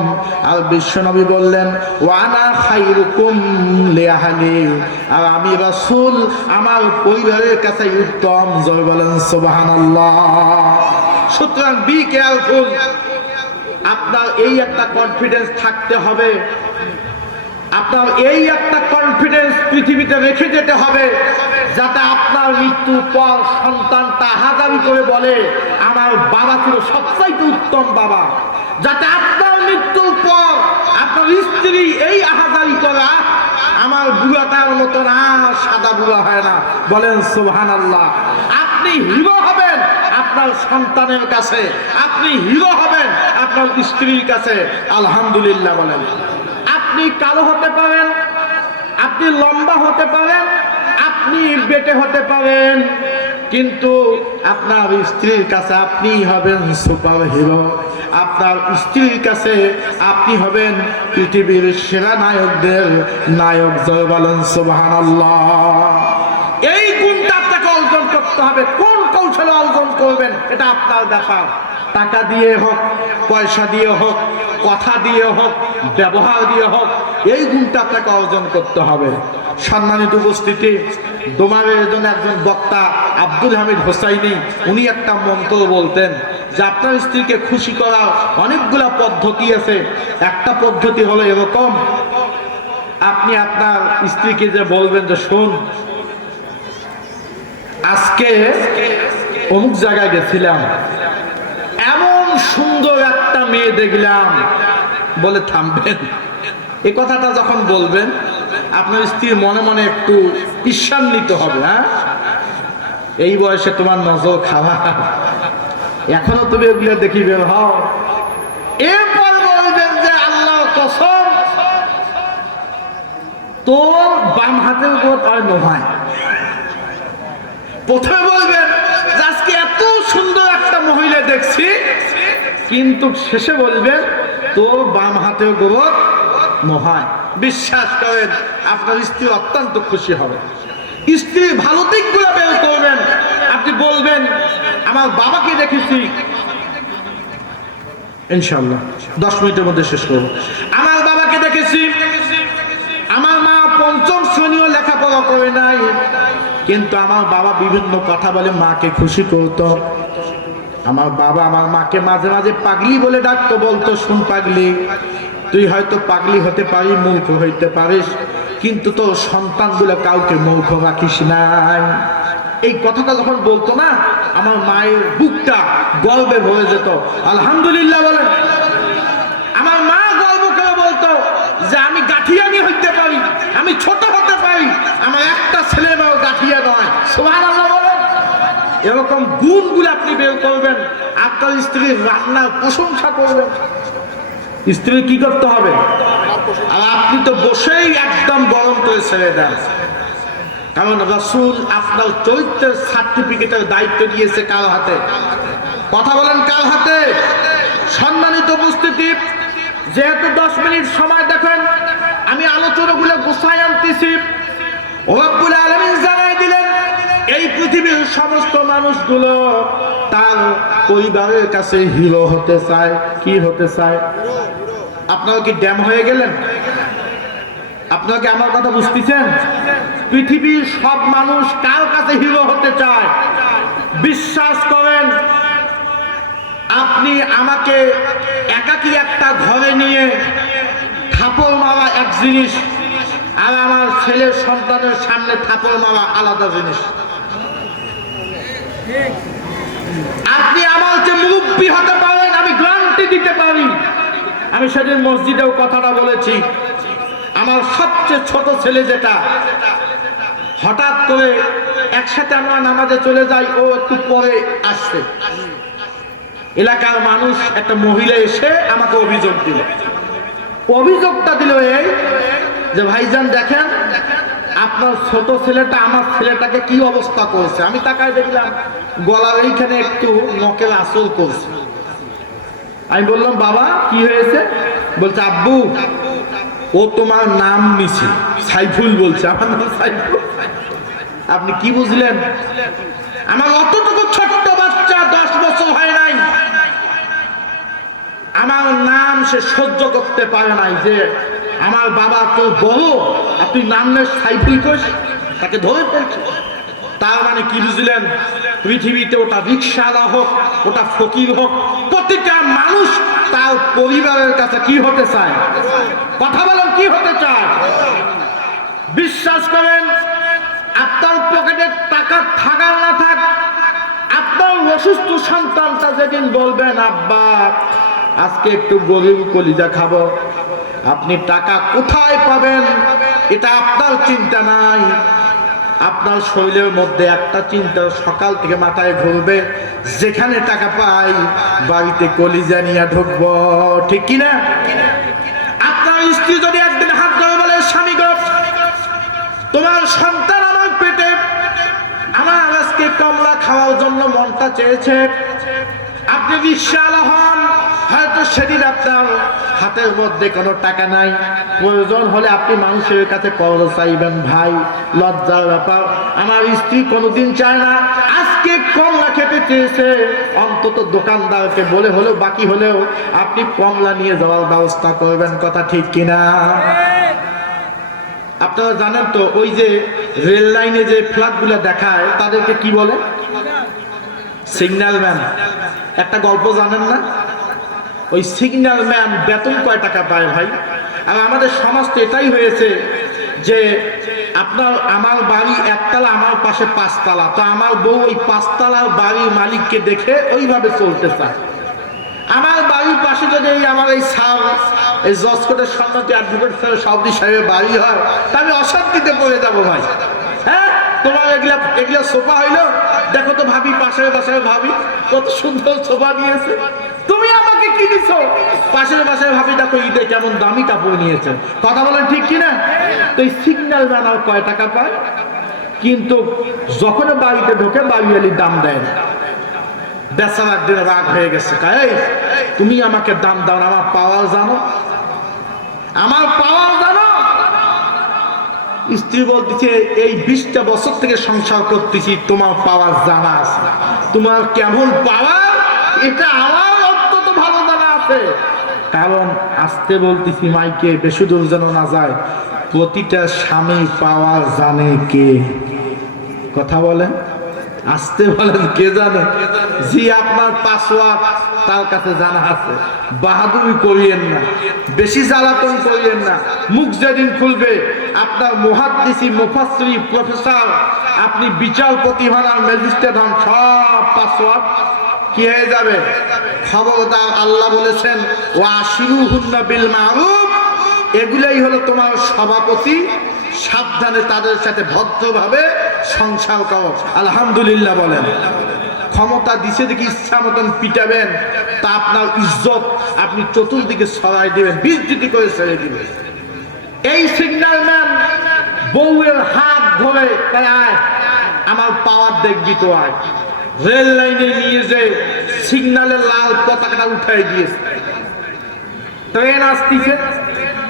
আর বিশ্ব নবী বললেন ওয়ানা খাইরুকুম লিআহলি, আর আমি রাসূল আমার পরিবারের কাছে উত্তম। জয় বলেন সুবহানাল্লাহ। সুতরাং বি কেয়ারফুল। আপনার এই একটা কনফিডেন্স থাকতে হবে, আপনার এই একটা কনফিডেন্স পৃথিবীতে রেখে যেতে হবে, যাতে আপনার মৃত্যুর পর সন্তানটা হাজারি করে বলে আমার বাবা ছিল সবচাইতে উত্তম বাবা। যাতে আপনার মৃত্যুর পর আপনার স্ত্রী এই আহাজারি করা আমার বুড়াটার মতো না, সাদা বুড়া হয় না। বলেন সুবহানাল্লাহ। আপনি হিরো হবেন আপনার সন্তানের কাছে, আপনি হিরো হবেন আপনার স্ত্রীর কাছে। আলহামদুলিল্লাহ বলেন। আপনি কালো হতে পারেন, আপনি লম্বা হতে পারেন, আপনি বেটে হতে পারেন, কিন্তু আপনার স্ত্রীর কাছে আপনি হবেন সুপার হিরো। আপনার স্ত্রীর কাছে আপনি হবেন পৃথিবীর সেরা নায়কদের নায়ক। জয় বলেন সুবহানাল্লাহ। এই গুণটা আপনাকে অর্জন করতে হবে। কোন কৌশলে অর্জন করবেন এটা আপনার ব্যাপার। টাকা দিয়ে হোক, পয়সা দিয়ে হোক, কথা দিয়ে হোক, ব্যবহার দিয়ে হোক, এই গুণটা আপনাকে অর্জন করতে হবে। সম্মানিত উপস্থিতি, দোমারের জন্য একজন বক্তা আব্দুল হামিদ হোসাইনি, উনি একটা মন্ত্র বলতেন যে আপনার স্ত্রীকে খুশি করার অনেকগুলা পদ্ধতি আছে। একটা পদ্ধতি হলো এরকম, আপনি আপনার স্ত্রীকে যে বলবেন যে শোন, আজকে অমুক জায়গায় গেছিলাম, এমন সুন্দর একটা মেয়ে দেখলাম, বলে থামবেন। এই কথাটা যখন বলবেন আপনার স্ত্রীর মনে মনে একটু ঈর্ষান্বিত হবে। হ্যাঁ, এই বয়সে তোমার নজর খাওয়া, এখনো তুমি ওগুলো দেখি বের হও। এরপর বলবেন যে আল্লাহ কসম, তোর বাম হাতের উপর আর নয়। প্রথমে বলবেন যে আজকে এত সুন্দর একটা মহিলা দেখছি, কিন্তু শেষে বলবেন তোর বাম হাতের গোবর মহায়। বিশ্বাস করেন আপনার স্ত্রী অত্যন্ত খুশি হবে। স্ত্রীর ভালো দিকগুলো বের করবেন। আপনি বলবেন আমার বাবাকে দেখেছি, ইনশাআল্লাহ 10 মিনিটের মধ্যে শেষ করব। আমার বাবাকে দেখেছি, আমার মা পঞ্চম শ্রেণীও লেখাপড়া করে নাই, কিন্তু আমার বাবা বিভিন্ন কথা বলে মাকে খুশি করতো। আমার বাবা আমার মাকে মাঝে মাঝে পাগলি বলে ডাকতো, বলতো শুন পাগলি, তুই হয়তো পাগলি হতে পারি, মূর্খ হইতে পারিস, কিন্তু তোর সন্তানগুলো কাউকে মূর্খ রাখিস নাই। এই কথাটা যখন বলতো না, আমার মায়ের বুকটা গর্বে ভরে যেত। আলহামদুলিল্লাহ বলেন। আমার মা গর্ব করে বলতো যে আমি গাঠিয়ানি হইতে পারি, আমি ছোট হতে পারি, আমার একটা ছেলে মেয়ে গাঠিয়া নয়। সুবহানাল্লাহ বলেন। এরকম গুণগুলো আপনি বের করবেন। আপনার স্ত্রীর রান্নার প্রশংসা করবেন। স্ত্রী কি করতে হবে? আর আপনি তো বসেই একদম গরম করে ছেড়ে দেন, কারণ রাসূল আপনার চরিত্রের সার্টিফিকেটের দায়িত্ব দিয়েছে কার হাতে? কথা বলেন, কার হাতে? সম্মানিত উপস্থিতি, যেহেতু 10 মিনিট সময় দেখেন, আমি আলোচনাগুলো গোছায় আনতেছি। রব্বুল আলামিন জানাই দিলেন এই পৃথিবীর সমস্ত মানুষগুলো তার পরিবারের কাছে হিরো হতে চায়। কি হতে চায়? আপনারা কি ড্যাম হয়ে গেলেন? আপনারা কি আমার কথা বুঝতেছেন? পৃথিবীর সব মানুষ কার কাছে হিরো হতে চায়? বিশ্বাস করেন, আপনি আমাকে একাকী একটা ঘরে নিয়ে থাপড় মারা এক জিনিস, আর আমার ছেলের সন্তানের সামনে থাপড় মারা আলাদা জিনিস। আপনি আমার যে মুরব্বী হতে পারেন, আমি গ্যারান্টি দিতে পারি। আমি সেদিন মসজিদেও কথাটা বলেছি, আমার সবচেয়ে ছোট ছেলে যেটা, হঠাৎ করে একসাথে আমরা নামাজে চলে যাই, ও একটু পরে আসছে। এলাকার মানুষ একটা মহিলা এসে আমাকে অভিযোগ দিল। অভিযোগটা দিল এই যে ভাইজান দেখেন আপনার ছোট ছেলেটা আমার ছেলেটাকে কি অবস্থা করছে। আমি তাকায় দেখলাম গলার এইখানে একটু নখের আঁচল করছে। আমি বললাম বাবা কি হয়েছে? বলছে আব্বু ও তোমার নাম নিছে, সাইফুল বলছে। আমার নাম সাইফুল। আপনি কি বুঝলেন? আমার অতটুকু ছোট্ট বাচ্চা 10 বছর হয় নাই, আমার নাম সে সহ্য করতে পারে নাই যে আমার বাবা তো বড়, আপনি নাম নেই সাইফুল কোষ, তাকে ধরে ফেলছে। তার মানে কি বুঝলেন? পৃথিবীতে ওটা রিকশাওয়ালা হোক, ওটা ফকির হোক, প্রতিটা মানুষ তার পরিবারের কাছে কি হতে চায়? কথা বলেন, কি হতে চায়? বিশ্বাস করেন, আপনার পকেটে টাকা থাকার না থাক, আপনার অসুস্থ সন্তানটা যেদিন বলবেন আব্বা আজকে একটু গরুর কলিজা খাবো, আপনি টাকা কোথায় পাবেন এটা আপনার চিন্তা নাই। আপনার শরীরের মধ্যে একটা চিন্তা সকাল থেকে মাথায় ঘুরবে, যেখানে টাকা পাই বাড়িতে কলিজা নিয়ে ঢুকবো। ঠিক কিনা? আপনার স্ত্রী যদি একদিন হাত ধরে বলে স্বামী গো তোমার সন্তান আমার পেটে, আমার আজকে কমলা খাওয়ার জন্য মনটা চেয়েছে, আপনি রিকশাওয়ালা হন, হয়তো সেদিন আপনার হাতের মধ্যে কোনো টাকা নাই, প্রয়োজন হলে আপনি মানুষের কাছে কর্জ চাইবেন। ভাই লজ্জার ব্যাপার, আমার স্ত্রী কোনোদিন চায় না, আজকে কমলা খেতে চেয়েছে, অন্তত দোকানদারকে বলে হলেও বাকি হলেও আপনি কমলা নিয়ে যাওয়ার ব্যবস্থা করবেন। কথা ঠিক কিনা? আপনারা জানেন তো ওই যে রেল লাইনে যে ফ্ল্যাগগুলো দেখায় তাদেরকে কি বলে? Signal man. একটা গল্প জানেন না? ওই সিগন্যাল ম্যান বেতন কয় টাকা পায় ভাই? আর আমাদের সমাজ তো এটাই হয়েছে যে আপনার আমার বাড়ি একতলা, আমার পাশে 5 তলা, তো আমার বউ ওই 5 তলার বাড়ির মালিককে দেখে ওইভাবে চলতে চায়। আমার বাড়ির পাশে যদি আমার এই জজকোটের সম্মতি অ্যাডভোকেট সাউদি সাহেবের বাড়ি হয়, তা আমি অশান্তিতে পড়ে যাবো ভাই। হ্যাঁ, তোমার এগুলা সোফা হইলো, দেখো তো ভাবি, পাশের বাসায় ভাবি কত সুন্দর শোভা নিয়েছে, তুমি আমাকে কি দিছো? পাশের বাসায় ভাবি দেখো ঈদে কেমন দামি কাপড় নিয়েছেন। কথা বলেন ঠিক কিনা? তো এই সিগন্যাল ম্যান আর কয় টাকা পায়? কিন্তু যখন বাড়িতে ঢোকে বাড়িওয়ালি দাম দেয় না। বেচারা একদিন রাগ হয়ে গেছে, এই তুমি আমাকে দাম দাও, আমার পাওয়ার জানো, আমার পাওয়ার জানো। স্ত্রী বলতেছে এই 20টা বছর থেকে সংসার করতেছি, তোমার পাওয়ার জানা আছে, তোমার কেমন পাওয়ার এটা আমার অত্যন্ত ভালো জানা আছে। কারণ আসতে বলতেছি মাইকে, বেশি দূর যেন না যায়। প্রতিটা স্বামী পাওয়ার জানে কে? কথা বলেন, আসতে বলেন, কে জানে? জি, আপনার পাসওয়ার্ড তার কাছে জানা আছে। বাহাদুরি করিয়েন না, বেশি জ্বালাতন করিয়েন না। মুখ যেদিন খুলবে আপনার মুহাদ্দিসি, মুফাসসিরি, প্রফেসর, আপনি বিচারপতি হন আর ম্যাজিস্ট্রেট হন, সব পাসওয়ার্ড কি হয়ে যাবে? খবরদার, আল্লাহ বলেছেন ওয়াশিরুহুন্না বিল মারুফ, এগুলাই হলো তোমার সভাপতি, সাবধানে তাদের সাথে ভদ্রভাবে সংসার করো। আলহামদুলিল্লাহ বলেন। ক্ষমতা দিছে দেখি ইচ্ছা মতন পিটাবেন, তা আপনার ইজ্জত আপনি চতুর্দিকে ছড়াই দিবেন, বিস্তৃতি করে ছেড়ে দিবেন। এই সিগন্যাল ম্যান বউয়ের হাত ধরে আয় আমার পাওয়ার দেখবি তো, আয় রেল লাইনে নিয়ে যে সিগন্যালের লাল পতাকাটা উঠাই দিয়েছে। ট্রেন আসতেছে,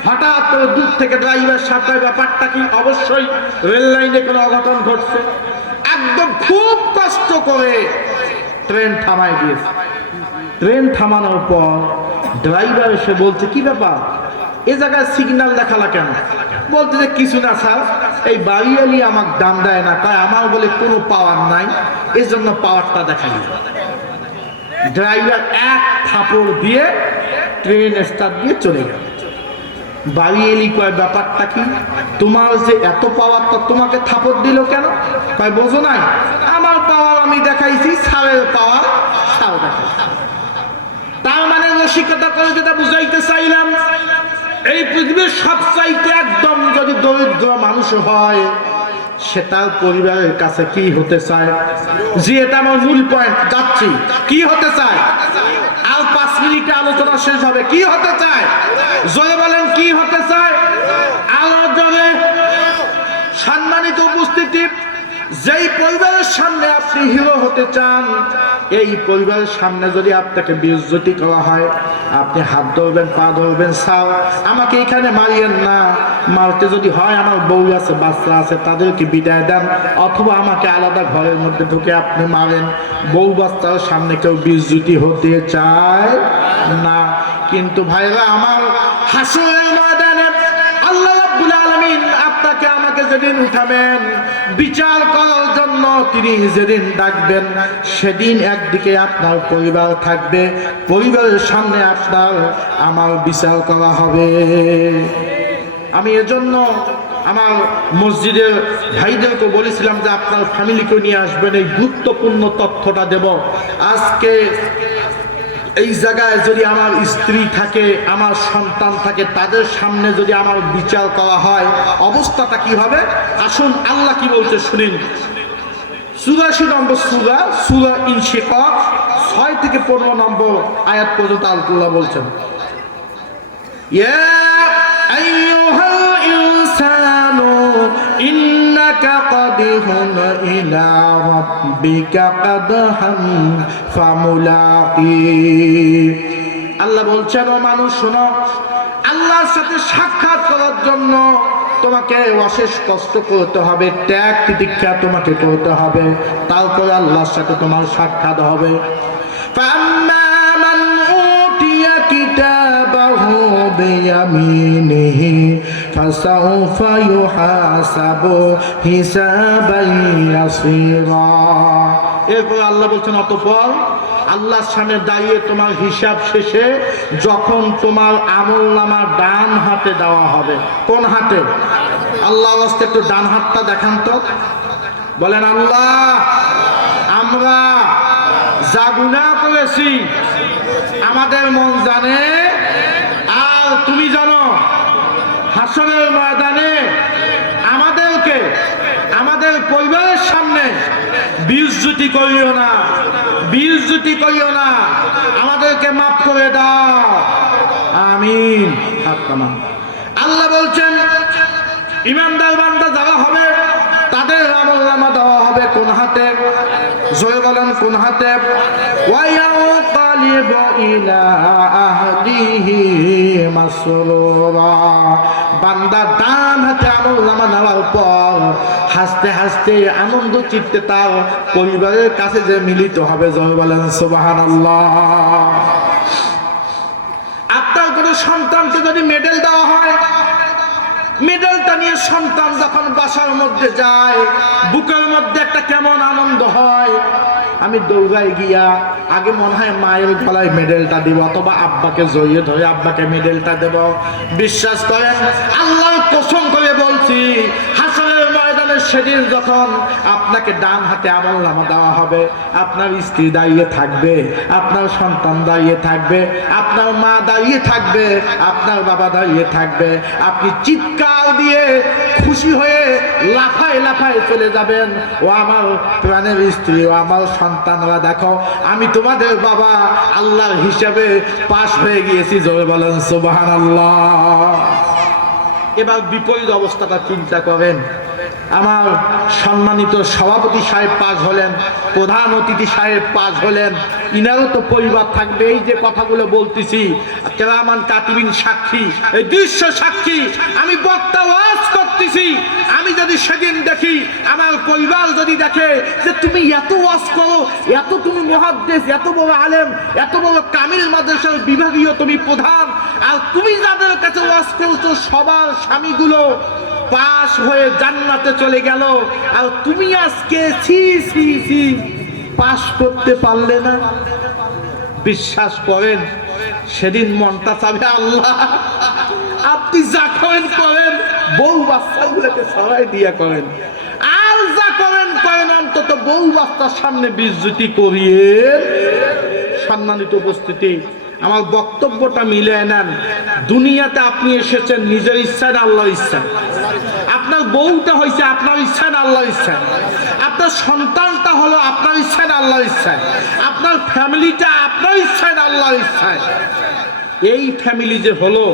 হঠাৎ করে দূর থেকে ড্রাইভার সাথে ব্যাপারটা কি? অবশ্যই রেল লাইনে কোনো অঘটন ঘটছে। একদম খুব কষ্ট করে ট্রেন থামাই দিয়েছে। ট্রেন থামানোর পর ড্রাইভার এসে বলছে কি ব্যাপার, এ জায়গায় সিগন্যাল দেখালা কেন? বলতে যে কিছু না স্যার, এই বাড়িওয়ালি আমাকে দাম দেয় না, তাই আমার বলে কোনো পাওয়ার নাই, এজন্য পাওয়ারটা দেখালি। ড্রাইভার এক থাপড় দিয়ে ট্রেন স্টার্ট দিয়ে চলে গেল। বাড়িওয়ালি কয় ব্যাপারটা কি, তোমার যে এত পাওয়ার, তো তোমাকে থাপড় দিল কেন? কয় বোঝো নাই, আমার পাওয়ার আমি দেখাইছি, স্যারের পাওয়ার স্যার দেখাইছি। তার মানে রসিকতা করে যেটা বুঝাইতে চাইলাম, এই পৃথিবীর সবচাইতে একদম যদি দরিদ্র মানুষ হয়, সে তার পরিবারের কাছে কি হতে চায়? যে এটা আমার মূল পয়েন্ট, যাচ্ছি, কি হতে চায়? আর 5 মিনিটে আলোচনা শেষ হবে। কি হতে চায়? জোরে বলেন, কি হতে চায়? আলো জোরে। সম্মানিত উপস্থিতি, যেই পরিবারের সামনে আপনি হিরো হতে চান, এই পরিবারের সামনে যদি আপনাকে বেইজ্জতি করা হয়, আপনি হাত ধরবেন, পা ধরবেন, স্যার আমাকে এখানে মারিয়েন না, মারতে যদি হয় আমার বউ আছে, বাচ্চা আছে, তাদেরকে বিদায় দেন, অথবা আমাকে আলাদা ঘরের মধ্যে ঢুকে আপনি মারেন। বউ বাচ্চার সামনে কেউ বেইজ্জতি হতে চায় না। কিন্তু ভাইরা আমার, হাসরের ময়দানে আল্লাহ রাব্বুল আলামিন আপনাকে আমাকে যেদিন উঠাবেন বিচার করার জন্য, তিনি যেদিন ডাকবেন, সেদিন একদিকে আপনার পরিবার থাকবে, পরিবারের সামনে আপনার আমার বিচার করা হবে। আমি এজন্য আমার মসজিদের ভাইদেরকে বলেছিলাম যে আপনার ফ্যামিলিকে নিয়ে আসবেন, এই গুরুত্বপূর্ণ তথ্যটা দেব। আজকে এই জায়গায় যদি আমার স্ত্রী থাকে, আমার সন্তান থাকে, তাদের সামনে যদি আমার বিচার করা হয়, অবস্থাটা কি হবে? আসুন আল্লাহ কি বলছে শুনুন। 84 নম্বর সূরা, সূরা ইনশিকাক, 6 থেকে 15 নম্বর আয়াত পর্যন্ত আল্লাহ বলছেন, ইয়া আইয়ুহাল ইনসানু ইন্নাকা কাদিহুন ইলা রাব্বিকা কাদহাম ফামুলাকি। আল্লাহ বলছেন, ও মানুষ শোনো, আল্লাহর সাথে সাক্ষাৎ করার জন্য তোমাকে অশেষ কষ্ট করতে হবে, ত্যাগ তিতিক্ষা তোমাকে করতে হবে, তারপরে আল্লাহর সাথে তোমার সাক্ষাৎ হবে। ফাম্মা মান উতিয়া কিতাবাহু বিয়ামিনিহি ফাসাউফা ইউহাসাবু হিসাবান ইয়াসীরা। এরপর আল্লাহ বলছেন, অতঃপর আল্লাহর সামনে দাঁড়িয়ে তোমার হিসাব শেষে যখন তোমার আমলনামা ডান হাতে দেওয়া হবে। কোন হাতে? আল্লাহর রাস্তায় একটু ডান হাতটা দেখান তো, বলেন আল্লাহ, আমরা যা গুনাহ করেছি আমাদের মন জানে, আর তুমি জানো। হাসরের ময়দানে আমাদেরকে আমাদের পরিবারের সামনে বিউজ্জতি করিও না, বিউজ্জতি করিও না, আমাদেরকে মাফ করে দাও, আমিন। হাত নামান। আল্লাহ বলছেন ইমানদার বান্দা যারা হবে তাদের আমলনামা দেওয়া হবে কোন হাতে? জয় বলেন কোন হাতে? ওয়ায়ানকালিবু ইলা আহলিহি মাসরুরা। বান্দা ডান হাতে আমলনামা নেওয়ার পর হাসতে হাসতে আনন্দ চিত্তে তার পরিবারের কাছে যে মিলিত হবে। জয় বলেন সুবহানাল্লাহ। আপনার কোনো সন্তানকে যদি মেডেল দেওয়া হয়, মেডেলটা নিয়ে সন্তান যখন বাসার মধ্যে যায় বুকের মধ্যে একটা কেমন আনন্দ হয়। আমি দৌড়াই গিয়া আগে মনে হয় মায়ের গলায় মেডেলটা দিব অথবা আব্বাকে জড়িয়ে ধরে আব্বাকে মেডেলটা দেব। বিশ্বাস করেন আল্লাহর কসম করে বলছি, হাসরের ময়দানে সেদিন যখন আপনাকে ডান হাতে আমলনামা দেওয়া হবে, আপনার স্ত্রী দাঁড়িয়ে থাকবে, আপনার সন্তান দাঁড়িয়ে থাকবে, আপনার মা দাঁড়িয়ে থাকবে, আপনার বাবা দাঁড়িয়ে থাকবে। আপনি চিৎকার দিয়ে খুশি হয়ে লাফায় লাফায় চলে যাবেন, ও আমার প্রাণের স্ত্রী, ও আমার সন্তানরা, দেখো আমি তোমাদের বাবা আল্লাহর হিসাবে পাশ হয়ে গিয়েছি। জোরে বলেন সুবহানাল্লাহ। এবার বিপরীত অবস্থাটা চিন্তা করেন। আমার সম্মানিত সভাপতি সাহেব পাশ হলেন, প্রধান অতিথি সাহেব পাশ হলেন, ইনারও তো পরিবার থাকবে। এই যে কথাগুলো বলতেছি কেরামান কাতিবিন সাক্ষী, এই দৃশ্য সাক্ষী। আমি বক্তা ওয়াজ করতেছি, আমি যদি সেদিন দেখি, আমার পরিবার যদি দেখে যে তুমি এত ওয়াজ করো, এত তুমি মুহাদ্দিস, এত বড় আলেম, এত বড় কামিল মাদ্রাসার বিভাগীয় তুমি প্রধান, আর তুমি যাদের কাছে ওয়াজ করছো সবার স্বামীগুলো পাশ হয়ে জান্নাতে চলে গেল, আর তুমি আজকে ছি ছি ছি পাশ করতে পারলে না। বিশ্বাস করেন সেদিন মনটা চাবে আল্লাহ আপনি যা করেন করেন, বউ বাচ্চাগুলোকে সবাই দিয়া করেন, আর যা করেন করেন, অন্তত বউ বাচ্চার সামনে বিজ্জতি করিয়েন। সম্মানিত উপস্থিতি, আমার বক্তব্যটা মিলিয়ে নেন। দুনিয়াতে আপনি এসেছেন নিজের ইচ্ছায় না আল্লাহর ইচ্ছায়? আপনার বউটা হয়েছে আপনার ইচ্ছায় না আল্লাহর ইচ্ছায়? আপনার সন্তানটা হলো আপনার ইচ্ছায় না আল্লাহর ইচ্ছায়? আপনার ফ্যামিলিটা আপনার ইচ্ছায় না আল্লাহর ইচ্ছায়? এই ফ্যামিলি যে হলো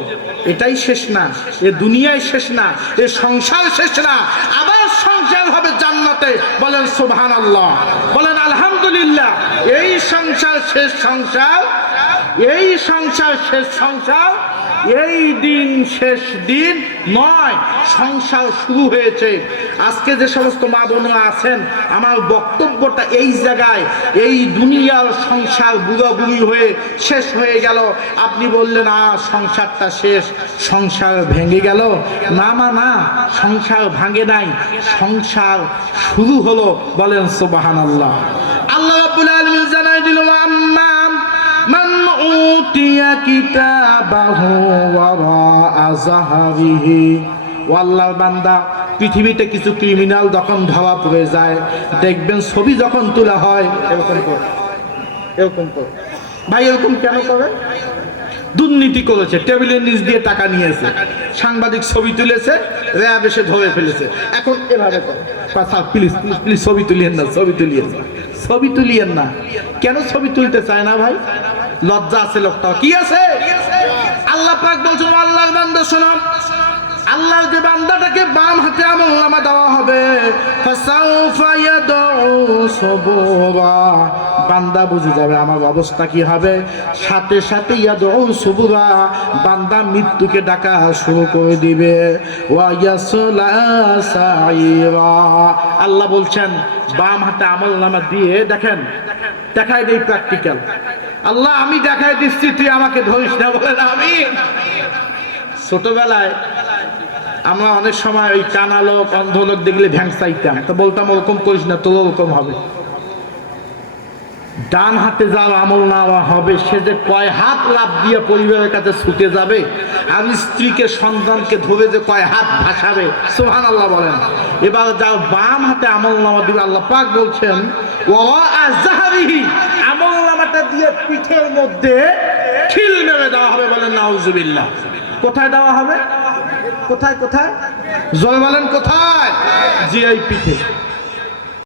এটাই শেষ না, এ দুনিয়ায় শেষ না, এ সংসার শেষ না, আবার সংসার হবে জান্নাতে। বলেন সুবহানাল্লাহ, বলেন আলহামদুলিল্লাহ। এই সংসার শেষ সংসার, এই সংসার শেষ সংসার, এই দিন শেষ দিন নয়, সংসার শুরু হয়েছে। আজকে যে সমস্ত মা বোনরা আছেন, আমার বক্তব্যটা এই জায়গায়, এই দুনিয়ার সংসার বুড়া বুড়ি হয়ে শেষ হয়ে গেল, আপনি বললেন সংসারটা শেষ, সংসার ভেঙে গেল। না মা না, সংসার ভাঙে নাই, সংসার শুরু হলো। বলেন সুবহানাল্লাহ। আল্লাহ রাব্বুল আলামিন জানাই দিল আম্মা মান উতিয়া কিতাবাহু ওয়ারা যাহরিহি। ও আল্লাহর বান্দা, পৃথিবীতে কিছু ক্রিমিনাল যখন ধরা পড়ে যায়, দেখবেন ছবি যখন তোলা হয় এরকম করে, এরকম করে। ভাই এরকম কেন করে? দুর্নীতি করেছে, টেবিলের নিচ দিয়ে টাকা নিয়েছে, সাংবাদিক ছবি তুলেছে, র্যাব এসে ধরে ফেলেছে, এখন এভাবে করে স্যার প্লিজ প্লিজ প্লিজ ছবি তুলিয়েন না, ছবি তুলিয়েন না, ছবি তুলিয়েন না। কেন ছবি তুলতে চায় না ভাই? লজ্জা আছে লোকটা, কি আছে? আল্লাহ পাক বলছেন আল্লাহর বান্দা শোনো, আল্লাহর যে বান্দাটাকে বাম হাতে আমলনামা দেওয়া হবে, ফাসাউফা ইয়াদউ সুবুরা, বান্দা বুঝে যাবে আমার অবস্থা কি হবে। সাথে সাথে ইয়াদউ সুবুরা, বান্দা মৃত্যুকে ডাকা শুরু করে দিবে। ওয়া ইয়াসলা সাইরা, আল্লাহ বলছেন বাম হাতে আমলনামা দিয়ে দেখেন, দেখাই দেই প্র্যাকটিক্যাল। আল্লাহ আমি দেখাই দিচ্ছি, তুই আমাকে ধরিস না। বলেন আমিন। ছোটবেলায় আমরা অনেক সময় ওই কানা লোক অন্ধ লোক দেখলে ভ্যাংসাইতাম, তো বলতাম ওরকম করিস না, তোর ওরকম হবে। ডান হাতে যার আমল নেওয়া হবে সে যে কয় হাত লাভ দিয়ে পরিবারের কাছে ছুটে যাবে, আর স্ত্রীকে সন্তানকে ধরে যে কয় হাত ভাসাবে। সুবহানাল্লাহ বলেন। এবার যার বাম হাতে আমল নামা দিবে, আল্লাহ পাক বলছেন ওয়া যাহরিহি, আমল নামাটা দিয়ে পিঠের মধ্যে খিল মেরে দেওয়া হবে। বলেন নাউজুবিল্লাহ। কোথায় দেওয়া হবে? কোথায় কোথায়? জয় বলেন কোথায়? জি এই পিঠে।